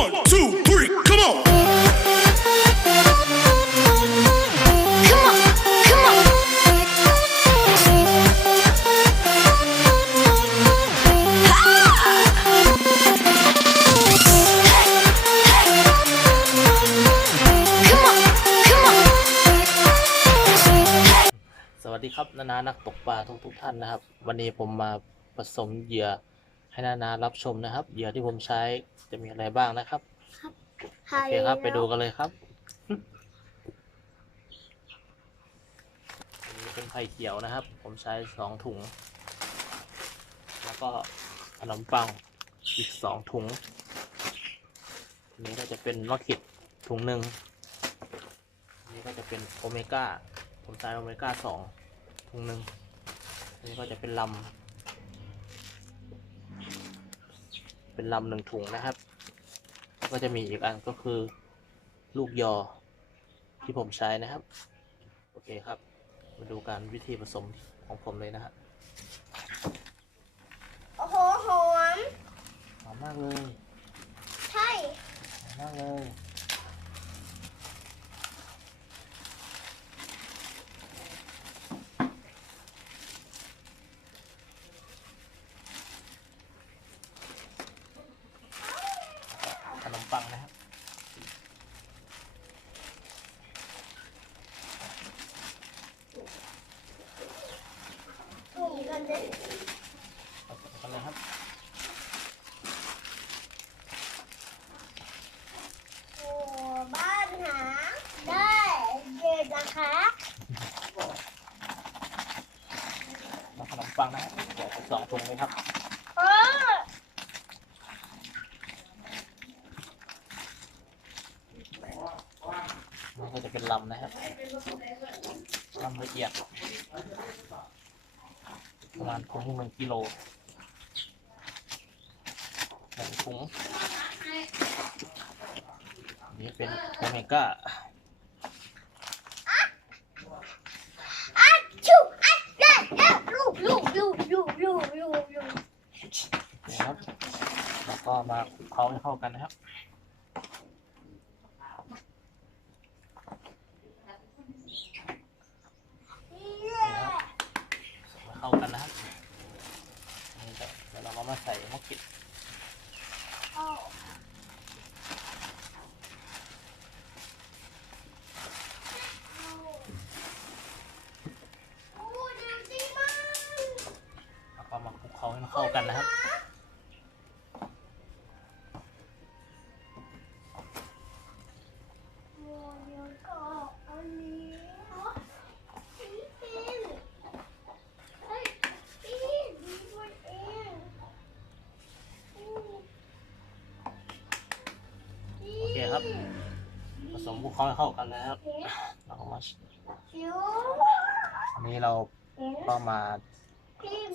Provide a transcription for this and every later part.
One, two, three, come on. Come on, come on. Come on, come on. สวัสดีครับนานานักตกปลาทุกทุกๆท่านนะครับ วันนี้ผมมาผสมเหยื่อ ให้นานารับชมนะครับเหยื่อที่ผมใช้จะมีอะไรบ้างนะครับโอเคครับไปดูกันเลยครับอันนี้เป็นไข่เขียวนะครับ ผมใช้สองถุง แล้วก็ขนมปังอีกสองถุงอันนี้ก็จะเป็นล็อกกิตถุงหนึ่งอันนี้ก็จะเป็นโอเมก้าผมใช้โอเมก้าสองถุงหนึ่งอันนี้ก็จะเป็นลำ เป็นลำหนึ่งถุงนะครับ ก็จะมีอีกอันก็คือลูกยอที่ผมใช้นะครับ โอเคครับ มาดูการวิธีผสมของผมเลยนะฮะโอ้โหหอมหอมมากเลย ใช่ หอมมากเลย ขนมปังนะครับ ถุงกันเลย เอากันเลยครับ โอ้บ้านหา ได้เด็ดนะคะ แล้วขนมปังนะบเดี๋ยวสองถุงเลยครับมันก็จะเป็นลำนะครับลำละเอียดประมาณถุงหนึ่งกิโลหนึ่งถุงนนี้เป็นโอเมก้าอะชูอะเด็ดเด็ดลูก ลูกลูกลูกลูกลูกลูกนะครับแล้วก็มาคลุกเคล้าให้เข้ากันนะครับ โอเครับ ผสมคลุกเคล้าให้เข้ากันแล้วครับเอ๊ะเราก็มาอันนี้เราก็มา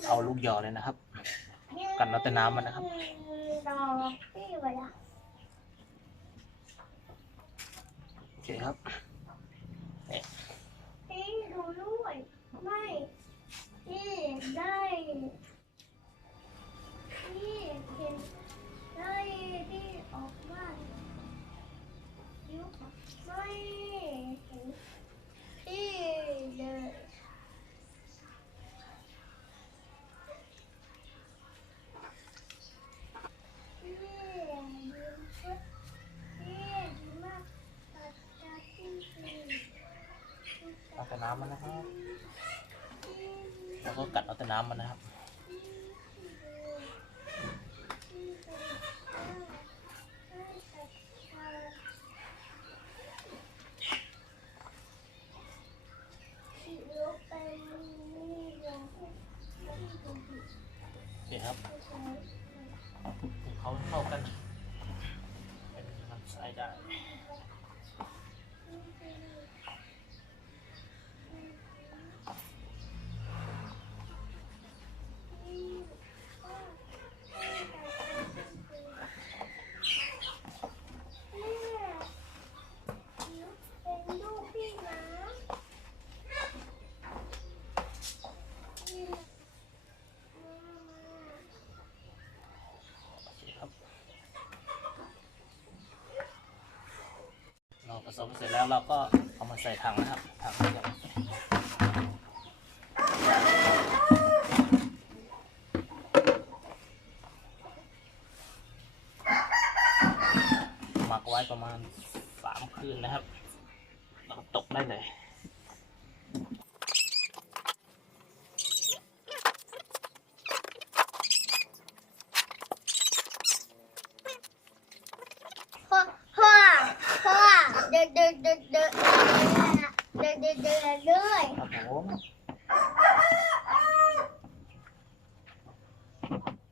เอาลูกยอเลยนะครับ กันเอาแต่น้ำมันนะครับโอเคครับไม่ มันนะครับ แล้วก็กัดเอาแต่น้ำมันนะครับโอเคครับคลุกเคล้าเข้ากันเป็นมันใช้ได้ มเสร็จแล้วเราก็เอามาใส่ถังนะครับถังนะครับหมักไว้ประมาณสามคืนนะครับเราตกได้เลย พ่อพ่อพ่อเดินเดินเดินเดินเดินเดเดินเลยครับผม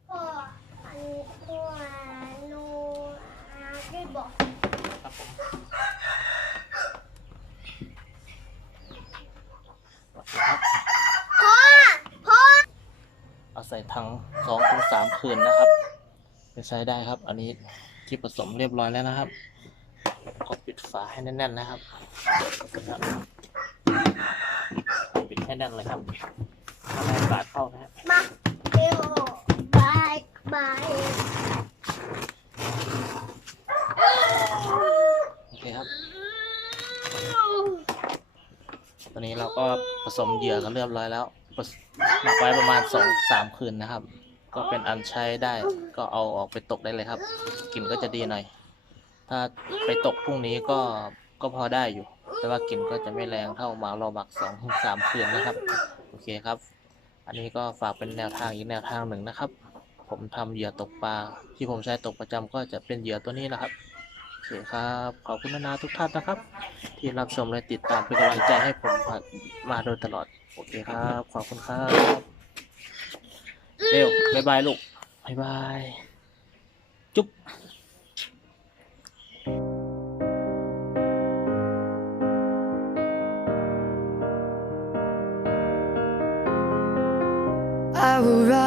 พ่ออันนี้พ่อหนูอาได้บอกครับผมพ่อพ่อเอาใส่ถังสองถึงสามคืนนะครับไปใช้ได้ครับ อันนี้ที่ผสมเรียบร้อยแล้วนะครับ ก็ปิดฝาให้แน่นๆนะครับครับปิดให้แน่นเลยครับถ้าไม่ให้อากาศเข้านะครับมาเร็วบายบายโอเคครับ ตอนนี้เราก็ผสมเหยื่อกันเรียบร้อยแล้วผสหมักไว้ประมาณสองสามคืนนะครับ ก็เป็นอันใช้ได้ก็เอาออกไปตกได้เลยครับกลิ่นก็จะดีหน่อย ถ้าไปตกพรุ่งนี้ก็ก็พอได้อยู่ แต่ว่ากลิ่นก็จะไม่แรงเท่าหมาเราหมักสองถึงสามคืนนะครับ โอเคครับ อันนี้ก็ฝากเป็นแนวทางอีกแนวทางหนึ่งนะครับ ผมทำเหยื่อตกปลาที่ผมใช้ตกประจำก็จะเป็นเหยื่อตัวนี้นะครับโอเคครับ ขอบคุณนานาทุกท่านนะครับ ที่รับชมและติดตามเป็นกำลังใจให้ผมมาโดยตลอด โอเคครับ ขอบคุณครับเร็วบ๊ายบายลูกบ๊ายบายจุ๊บ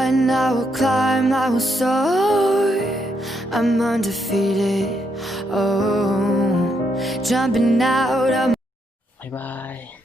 run, I will climb, I will soar. I'm undefeated. Oh, jumping out. of. bye bye.